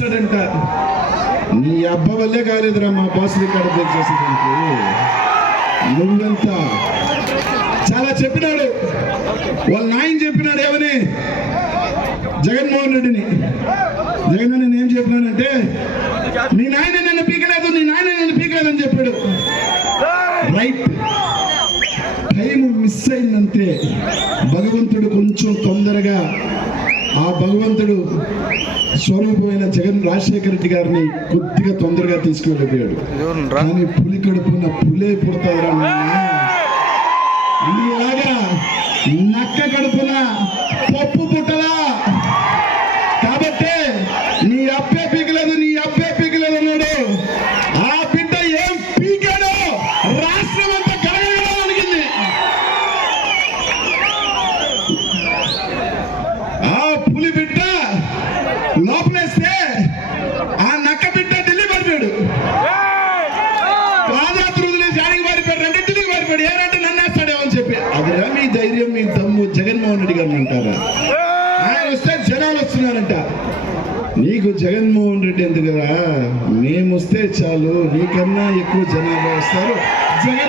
చేస్తాడంట. నీ అబ్బ వల్లే కాలేదురా మా బాస్ రికార్డు బ్రేక్ చేసేదానికి. నువ్వెంత చాలా చెప్పినాడు. వాళ్ళ నాయన చెప్పినాడు ఏమని, జగన్మోహన్ రెడ్డిని. జగన్ నేను ఏం చెప్పినానంటే, నీ నాయన నన్ను పీకలేదు, నీ నాయన నన్ను పీకలేదని చెప్పాడు. రైట్, టైం మిస్ అయిందంతే. భగవంతుడు కొంచెం తొందరగా ఆ భగవంతుడు స్వరూపమైన రాజశేఖర రెడ్డి గారిని కొద్దిగా తొందరగా తీసుకువెళ్ళిపోయాడు. కానీ పులి కడుపున పులే పుడతారా ఇలాగా నక్క కడుపున పప్పు పుట్టలా. కాబట్టి నీ అబ్బే పీకలేదు, నీ అబ్బే పీకలేదు అన్నాడు. ఆ బిడ్డ ఏం పీకాడో రాష్ట్రం అంతా గడగడగలిగింది. ఆ పులి బిడ్డ లోపలేస్తే ఆ నక్క బిడ్డ ఢిల్లీ పడిపోయాడు. పాదయాత్ర వదిలేసి ఆడికి పారిపోయాడు, రెండు ఢిల్లీకి పారిపోయాడు. ఏనంటే నన్ను వేస్తాడేమో అని చెప్పి. అదిరా మీ ధైర్యం, మీ దమ్ము జగన్మోహన్ రెడ్డి గారిని అంటారా? ఆయన వస్తే జనాలు వస్తున్నారంట. నీకు జగన్మోహన్ రెడ్డి ఎందుకురా? మేము వస్తే చాలు, నీకన్నా ఎక్కువ జనాలు వస్తారు. జగన్